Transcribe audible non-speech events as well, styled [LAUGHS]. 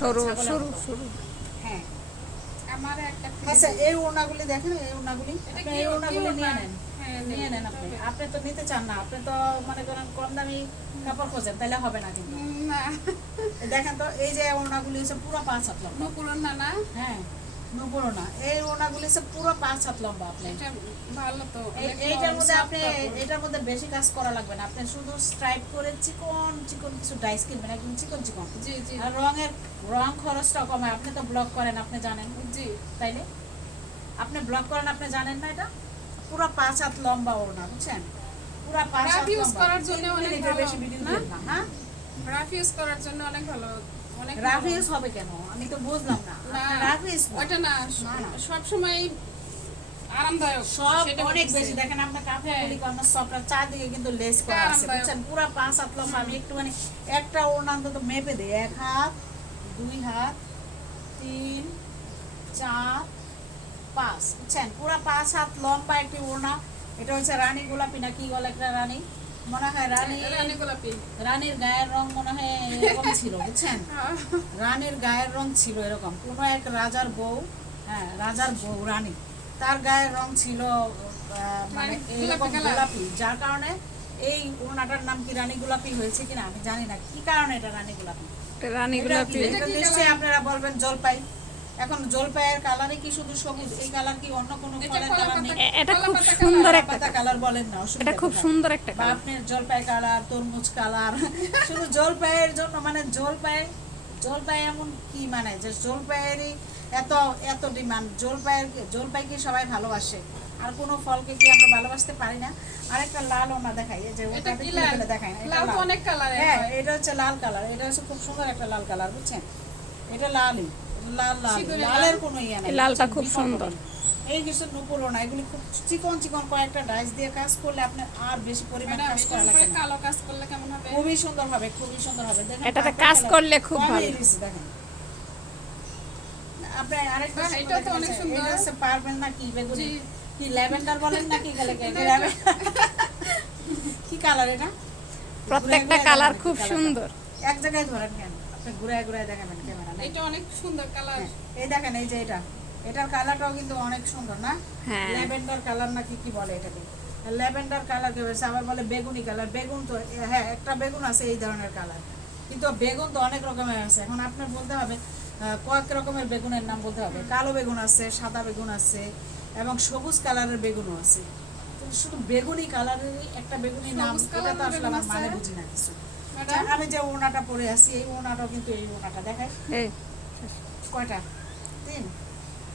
সরু সরু সরু। হ্যাঁ। আমার একটা আচ্ছা এই দেখেন এই ওড়নাগুলি। আপনি এই কি নিয়ে নেন। হ্যাঁ, নিয়ে নেন আপনি। আপনি তো নিতে চান না আপনি তো মনে করেন কম দামি কাপড় খোঁজেন তাহলে হবে না কিন্তু। দেখেন তো এই যে ওনাগুলি হচ্ছে পুরো পাঁচ হাত লম্বা। না? হ্যাঁ। নুপুরো না এই ওড়নাগুলি হচ্ছে পুরো পাঁচ হাত লম্বা আপনি। এটা ভালো তো এইটার মধ্যে আপনি এটার মধ্যে বেশি কাজ করা লাগবে না। আপনি শুধু স্ট্রাইপ করে চিকন চিকন কিছু ডাইস কিনবেন একদম চিকন চিকন। জি জি। আর রঙের রং খরচটা কমে আপনি তো ব্লক করেন আপনি জানেন। জি। তাইলে আপনি ব্লক করেন আপনি জানেন না এটা? পুরো পাঁচ হাত লম্বা ওড়না বুঝছেন? পুরো পাঁচ হাত লম্বা। করার জন্য অনেক ভালো, বেশি ভিডিও না? হ্যাঁ? রাফ ইউজ করার জন্য অনেক ভালো। হবে কেন? আমি তো বুঝলাম না। ওটা না। সব সময় আরামদায়ক। সব অনেক বেশি। দেখেন কাপড় হ্যাঁ। গুলি আমরা সবটা চারদিকে কিন্তু লেস করা আছে বুঝছেন? পুরো পাঁচ হাত লম্বা। আমি একটুখানি একটা ওড়না অন্তত মেপে দিই। এক হাত দুই হাত তিন চার পাঁচ বুঝছেন? পুরো পাঁচ হাত লম্বা একটি ওড়না। এটা হচ্ছে রানী গোলাপি না কি বলে একটা রানী? মনে হয় রানী রানী রানীর গায়ের রং মনে হয় এরকম ছিল বুঝছেন? [LAUGHS] রানীর গায়ের রং ছিল এরকম। কোনো এক রাজার বউ হ্যাঁ রাজার বউ রানী। তার গায়ের রং ছিল মানে এরকম গোলাপি যার কারণে এই ওনাটার নাম কি রানী গোলাপি হয়েছে কিনা আমি জানি না। কি কারণে এটা রানী গোলাপি? রানী গোলাপি। নিশ্চয়ই আপনারা বলবেন জলপাই। এখন জলপাইয়ের কালারে কি শুধু সবুজ? এই কালার কি অন্য কোনো কালার নেই? এটা খুব সুন্দর একটা কালার বলেন না এটা খুব সুন্দর একটা কালার আপনার জলপাই কালার তরমুজ কালার শুধু জলপাইয়ের জন্য মানে জলপাই জলপাই এমন কি মানে? যে জলপাইয়েরই এত এত ডিমান্ড জলপাইয়ের জলপাইকে সবাই ভালোবাসে? আর কোনো ফলকে কি আমরা ভালোবাসতে পারি না? আরেকটা লাল ওনা দেখাই এই যে লাল? দেখাই না লাল। অনেক কালার হ্যাঁ এটা হচ্ছে লাল কালার এটা হচ্ছে খুব সুন্দর একটা লাল কালার বুঝছেন? এটা লালই। ইয়ে লালটা খুব সুন্দর। এই কিছু নুপুরো না এগুলি খুব চিকন চিকন কয়েকটা ডাইস দিয়ে কাজ করলে আপনার আর বেশি পরিমাণ কাজ করা কালো কাজ করলে কেমন হবে? খুবই সুন্দর হবে খুবই সুন্দর হবে। দেখেন এটাতে কাজ করলে খুব ভালো। দেখেন। আপনি আরেকটা এটাও তো অনেক সুন্দর। হচ্ছে পারবেন না কি বেগুনি? কি ল্যাভেন্ডার বলেন না কি গেলে এটা- কি কালার এটা? প্রত্যেকটা কালার খুব। সুন্দর। এক জায়গায় ধরেন কেন আপনি ঘুরে ঘুরে দেখাবেন ক্যামেরা এটা অনেক সুন্দর কালার এই দেখেন এই যে এটা। এটার কালারটাও কিন্তু অনেক সুন্দর না? হ্যাঁ। ল্যাভেন্ডার কালার নাকি কি বলে এটাকে? ল্যাভেন্ডার কালার কে বলছে আবার বলে বেগুনি কালার বেগুন তো হ্যাঁ একটা বেগুন আছে এই ধরনের কালার কিন্তু বেগুন তো অনেক রকমের আছে। এখন আপনার বলতে হবে আহ, কয়েক রকমের বেগুনের নাম বলতে হবে। কালো বেগুন আছে সাদা বেগুন আছে এবং সবুজ কালারের বেগুনও আছে। শুধু বেগুনি কালারেরই একটা বেগুনি নাম সবুজ তো আসলে আমার মানে বুঝি না কিছু। আমি যে ওনাটা পরে আছি এই ওনাটাও কিন্তু এই ওনাটা দেখাই। কয়টা? তিন?